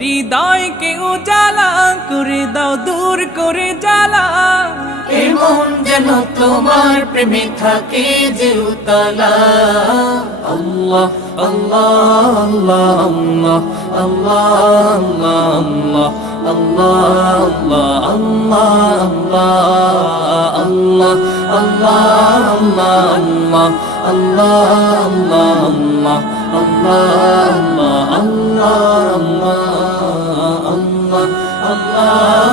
হৃদয়কে উজালা করে দাও, দূর করে জ্বালা। এমন যেন তোমার প্রেমে থাকে যে উতলা। আল্লাহ আল্লাহ আল্লাহ আল্লাহ আল্লাহ আল্লাহ আল্লাহ আল্লাহ আল্লাহ আল্লাহ আল্লাহ আল্লাহ আল্লাহ আল্লাহ আল্লাহ আল্লাহ আল্লাহ